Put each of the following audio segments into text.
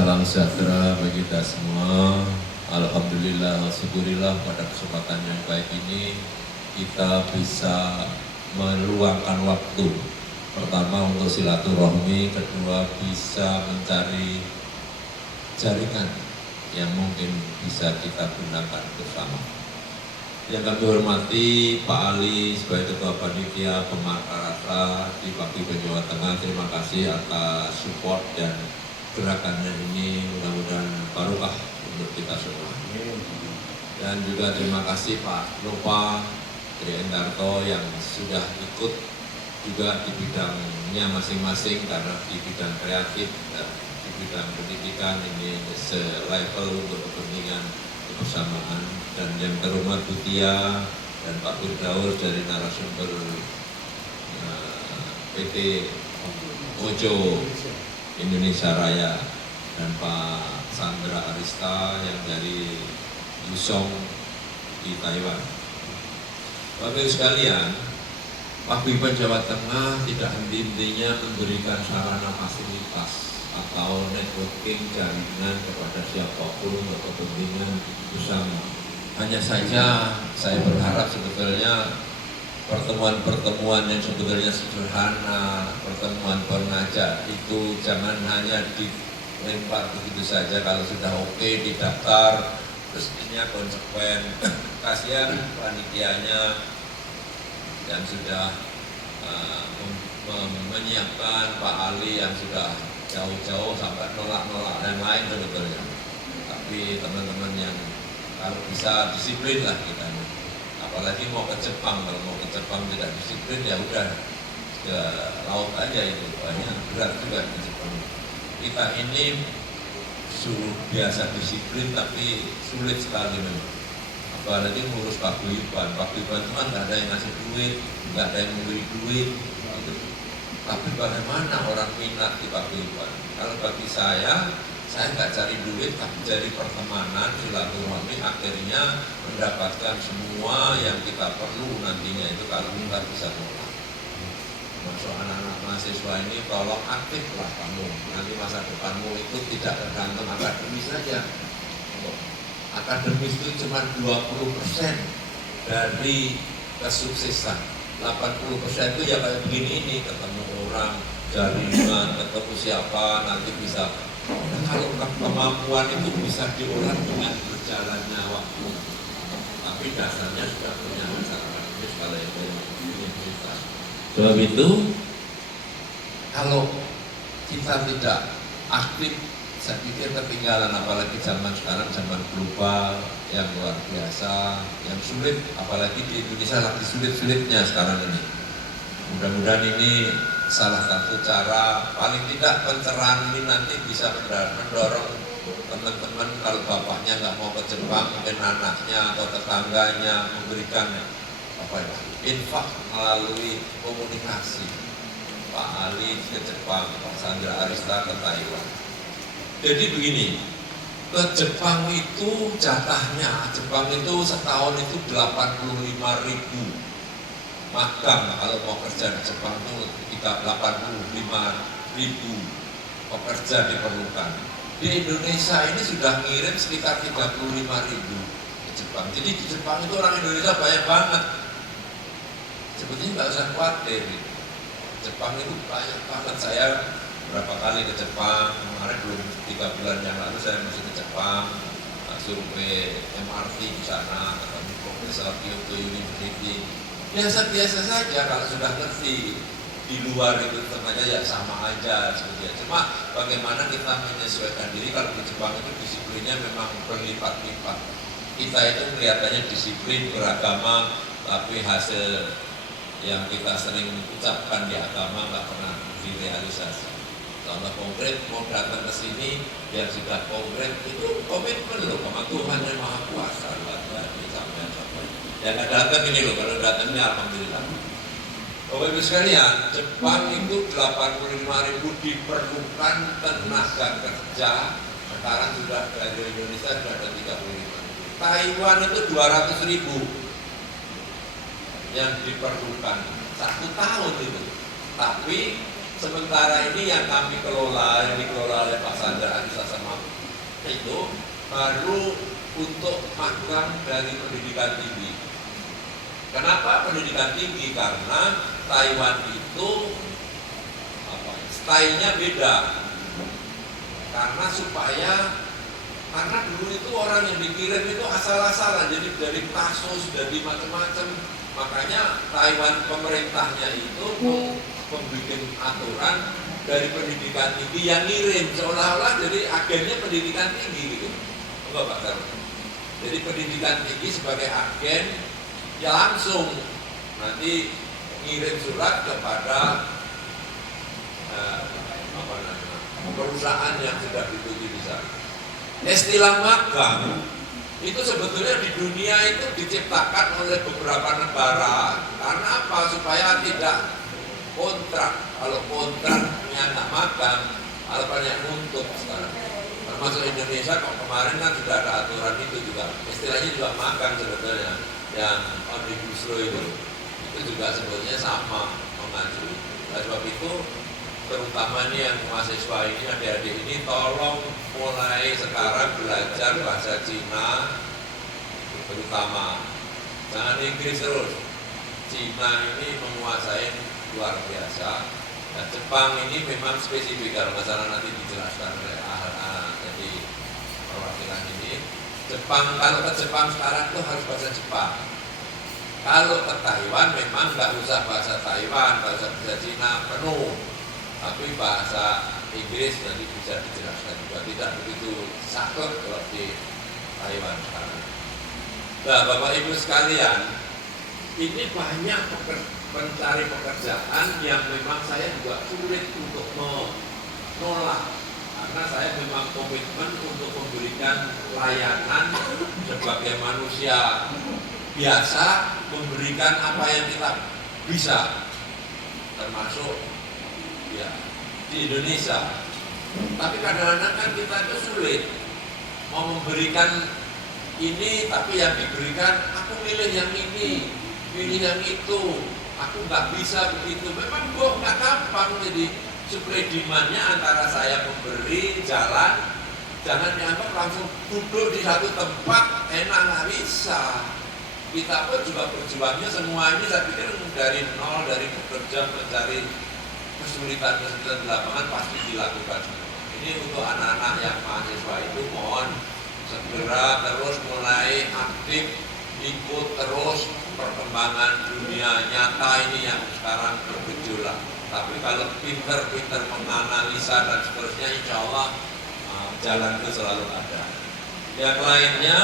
Salam sejahtera bagi kita semua. Alhamdulillah, syukurillah pada kesempatan yang baik ini kita bisa meluangkan waktu. Pertama untuk silaturahmi, kedua bisa mencari jaringan yang mungkin bisa kita gunakan bersama. Yang kami hormati Pak Ali sebagai Ketua Panitia Pemakarasa di Paguyuban Jawa Tengah, terima kasih atas support dan gerakannya ini, mudah-mudahan barokah untuk kita semua. Dan juga terima kasih Pak Nova Tri Endarto yang sudah ikut juga di bidangnya masing-masing, karena di bidang kreatif dan di bidang pendidikan ini selevel untuk kepentingan kebersamaan. Dan yang terhormat Bu Tia dan Pak Firdaus dari narasumber PT Ojo Indonesia Raya, dan Pak Sandra Arista yang dari Yusong di Taiwan. Bapak Ibu sekalian, Paguyuban Jawa Tengah tidak henti-hentinya memberikan sarana fasilitas atau networking jaringan kepada siapapun untuk kepentingan bersama. Hanya saja saya berharap sebetulnya pertemuan-pertemuan yang sebetulnya sederhana, pertemuan pengajak itu jangan hanya dilempar begitu saja. Kalau sudah oke didaftar, mestinya konsekuen. Kasihan panitianya yang sudah menyiapkan, Pak Ali yang sudah jauh-jauh sampai nolak-nolak dan lain sebetulnya. Tapi teman-teman yang kalau bisa disiplin lah kita. Apalagi mau ke Jepang, kalau mau ke Jepang tidak disiplin ya udah ke laut aja itu, banyak berat juga di Jepang. Kita ini suruh biasa disiplin tapi sulit sekali memang. Apalagi ngurus paguyuban itu kan nggak ada yang ngasih duit, nggak ada yang memberi duit. Gitu. Tapi bagaimana orang minat di paguyuban? Kalau bagi saya nggak cari duit, tapi cari pertemanan, silaturahmi, akhirnya mendapatkan semua yang kita perlu nantinya itu kalau kita bisa nolak. Maksud anak-anak mahasiswa ini tolong aktiflah kamu, nanti masa depanmu itu tidak tergantung akademis saja. Akademis itu cuma 20% dari kesuksesan. 80% itu ya kayak begini ini, ketemu orang, jaringan, ketemu siapa, nanti bisa. Kalau kemampuan itu bisa diolah dengan berjalannya waktu, tapi dasarnya sudah punya masyarakat ini kalau itu universitas. Sebab itu, kalau kita tidak aktif, saya pikir ketinggalan. Apalagi zaman sekarang, zaman global yang luar biasa, yang sulit, apalagi di Indonesia lagi sulit-sulitnya sekarang ini. Mudah-mudahan ini salah satu cara, paling tidak pencerahan ini nanti bisa mendorong teman-teman kalau bapaknya nggak mau ke Jepang, mungkin anaknya atau tetangganya memberikan infak melalui komunikasi. Pak Ali ke Jepang, Pak Sandra Arista ke Taiwan. Jadi begini, ke Jepang itu jatahnya, Jepang itu setahun itu 85.000 magang. Kalau mau kerja di Jepang itu kita 85.000 pekerja diperlukan. Di Indonesia ini sudah ngirim sekitar 35.000 ke Jepang. Jadi di Jepang itu orang Indonesia banyak banget. Sebetulnya nggak usah khawatir. Jepang itu banyak banget. Saya berapa kali ke Jepang, kemarin belum 3 bulan yang lalu saya masih ke Jepang, survei MRT di sana, ketemu Profesor Kyoto University. Biasa-biasa saja kalau sudah ngerti. Di luar itu tentunya ya sama aja sebetulnya. Cuma bagaimana kita menyesuaikan diri. Kalau di Jepang itu disiplinnya memang berlipat-lipat. Kita itu kelihatannya disiplin beragama, tapi hasil yang kita sering ucapkan di agama nggak pernah direalisasi. Contoh konkret, mau datang ke sini yang sudah konkret itu komitmen loh sama Tuhan yang Maha Kuasa. Yang nggak datang ini loh, kalau datangnya alhamdulillah. Bapak Ibu sekalian, Jepang itu 85.000 diperlukan tenaga kerja. Sekarang sudah dari Indonesia sudah ada 35.000. Taiwan itu 200.000 yang diperlukan 1 tahun itu. Tapi sementara ini yang kami kelola, yang dikelola oleh Pak Sandra Arista sama itu baru untuk magang dari pendidikan tinggi. Kenapa pendidikan tinggi? Karena Taiwan itu stylenya beda. Karena dulu itu orang yang dikirim itu asal-asalan, jadi dari kasus, dari macam-macam. Makanya Taiwan pemerintahnya itu membuat aturan dari pendidikan tinggi yang ngirim, seolah-olah jadi agennya pendidikan tinggi gitu. Enggak Pak Sar. Jadi pendidikan tinggi sebagai agen ya langsung nanti ngirim surat kepada perusahaan yang sudah diikuti di sana. Istilah magang itu sebetulnya di dunia itu diciptakan oleh beberapa negara karena apa? Supaya tidak kontrak. Kalau kontraknya nggak magang, kalau banyak nuntut sekarang. Termasuk Indonesia kok kemarin kan sudah ada aturan itu juga. Istilahnya juga magang sebetulnya. Yang omnibus law itu juga sebetulnya sama mengacu. Oleh sebab itu terutama nih yang mahasiswa ini, adik-adik ini tolong mulai sekarang belajar bahasa Cina, terutama jangan Inggris terus. Cina ini menguasai luar biasa. Dan Jepang ini memang spesifik, kalau masalah nanti dijelaskan oleh jadi perwakilan ini. Jepang, kalau ke Jepang sekarang itu harus bahasa Jepang. Kalau ke Taiwan memang nggak usah bahasa Taiwan, nggak usah bahasa Cina penuh. Tapi bahasa Inggris nanti bisa dijelaskan juga, tidak begitu saklek kalau di Taiwan sekarang. Nah, Bapak Ibu sekalian, ini banyak pencari pekerjaan yang memang saya juga sulit untuk menolak, karena saya memang komitmen untuk memberikan layanan sebagai manusia biasa, memberikan apa yang kita bisa, termasuk ya di Indonesia. Tapi kadang-kadang kan kita itu sulit mau memberikan ini, tapi yang diberikan aku milih yang ini, pilih yang itu, aku nggak bisa begitu. Memang kok nggak gampang. Jadi supply demand-nya antara saya memberi jalan, jangan dianggap langsung duduk di satu tempat enak, nggak bisa. Kita pun juga berjuangnya semua ini saya pikir dari nol, dari bekerja mencari kesulitan di lapangan pasti dilakukan. Ini untuk anak-anak yang mahasiswa itu mohon segera terus mulai aktif, ikut terus perkembangan dunia nyata ini yang sekarang bergejolak. Tapi kalau pinter-pinter menganalisa dan seterusnya, insya Allah jalan itu selalu ada. Yang lainnya,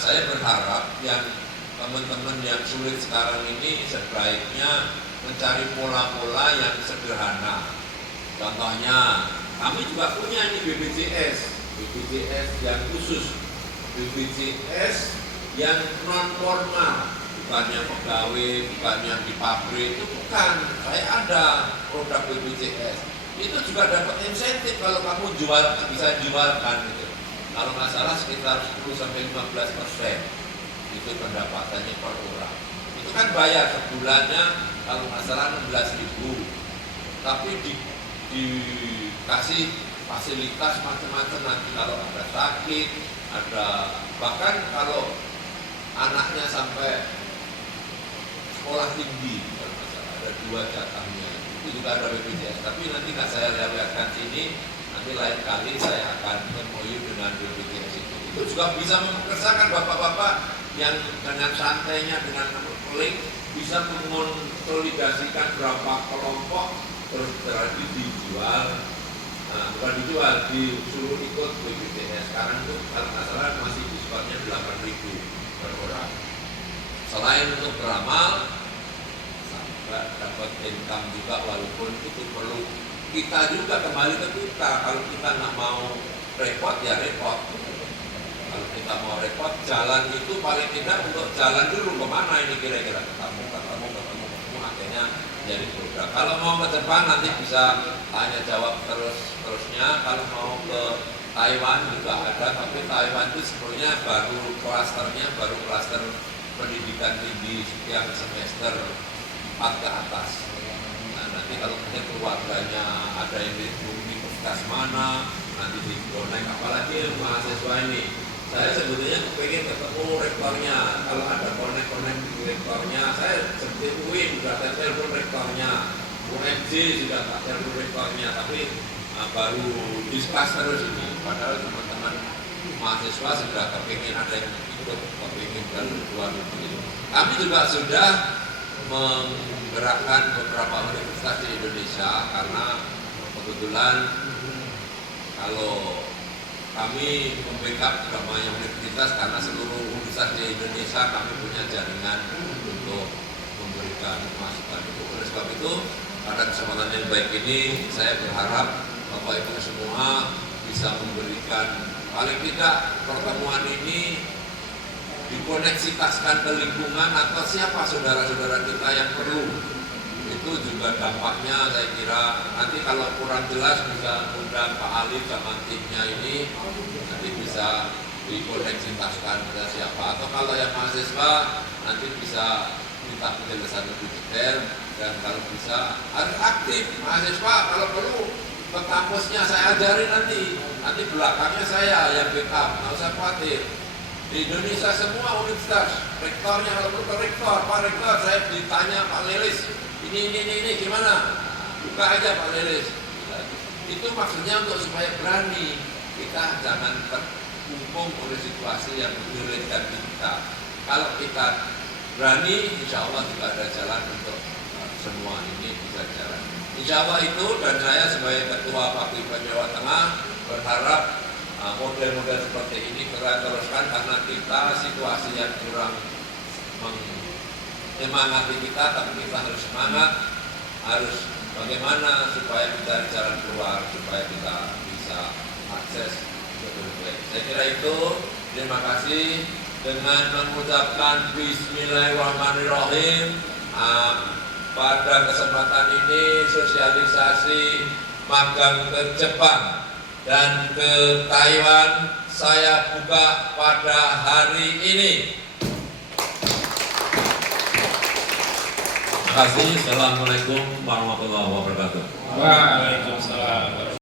saya berharap yang teman-teman yang sulit sekarang ini sebaiknya mencari pola-pola yang sederhana. Contohnya, kami juga punya ini BPJS yang khusus, BPJS yang non formal, bukannya pegawai, bukannya di pabrik, itu bukan. Saya ada produk BPJS, itu juga dapat insentif kalau kamu bisa jualkan gitu. Kalau nggak salah sekitar 10-15% itu pendapatannya per orang. Itu kan bayar sebulannya kalau nggak salah 16.000, tapi dikasih fasilitas macam-macam nanti kalau ada sakit, ada bahkan kalau anaknya sampai sekolah tinggi, kalau nggak salah ada 2 jatahnya, itu juga ada BPJS. Tapi nanti nggak saya lihatkan sini, nanti lain kali saya akan MOU dengan BPJS itu juga bisa mempekerjakan bapak-bapak yang dengan santainya, dengan link bisa mengonsolidasikan berapa kelompok terus tadi dijual, bukan dijual, disuruh ikut BPJS. Sekarang itu kalau nggak salah masih diskonnya 8.000 per orang. Selain untuk beramal, dapat income juga, walaupun itu perlu kita juga kembali ke kita. Kalau kita nggak mau repot ya repot. Kalau kita mau repot, jalan itu paling tidak untuk jalan dulu kemana ini kira-kira, ketemu, akhirnya jadi program. Kalau mau ke depan nanti bisa tanya jawab terusnya. Kalau mau ke Taiwan juga ada, tapi Taiwan itu sebenarnya baru klaster pendidikan tinggi yang semester 4 ke atas. Nah, nanti kalau mungkin keluarganya ada yang di universitas mana, nanti di connect, apalagi mahasiswa ini. Saya sebetulnya pengen ketemu rektornya. Kalau ada connect rektornya, saya seperti UIN sudah telepon rektornya, UNJ sudah telepon rektornya, tapi baru diskus terus ini. Padahal teman-teman mahasiswa sudah kepingin ada yang ikut, kepingin dan luar negeri. Kami juga sudah menggerakkan beberapa universitas di Indonesia karena kebetulan kalau kami membackup banyak universitas karena seluruh universitas di Indonesia kami punya jaringan untuk memberikan masukan itu. Oleh sebab itu pada kesempatan yang baik ini saya berharap Bapak Ibu semua bisa memberikan paling tidak pertemuan ini dikoneksitaskan ke lingkungan atau siapa saudara-saudara kita yang perlu. Itu juga dampaknya saya kira nanti kalau kurang jelas bisa undang Pak Ali sama timnya ini nanti bisa dikoneksitaskan ke siapa, atau kalau yang mahasiswa nanti bisa minta penjelasan lebih detail, dan kalau bisa harus aktif mahasiswa, kalau perlu ke kampusnya saya ajari nanti belakangnya saya yang backup, nggak usah khawatir. Di Indonesia semua universitas, rektornya kalau perlu ke rektor, Pak Rektor saya ditanya Pak Lelis, ini gimana? Buka aja Pak Lelis. Itu maksudnya untuk supaya berani, kita jangan terkungkung oleh situasi yang menyulitkan kita. Kalau kita berani, insya Allah juga ada jalan untuk semua ini bisa jalan. Insya Allah itu, dan saya sebagai Ketua Paguyuban Jawa Tengah berharap model-model seperti ini kita teruskan, karena kita situasi yang kurang menyemangati kita, tapi kita harus semangat, harus bagaimana supaya kita jalan keluar, supaya kita bisa akses ke lebih baik. Saya kira itu, terima kasih. Dengan mengucapkan Bismillahirrahmanirrahim, pada kesempatan ini sosialisasi magang ke Jepang dan ke Taiwan saya buka pada hari ini. Terima kasih. Assalamualaikum warahmatullahi wabarakatuh. Waalaikumsalam.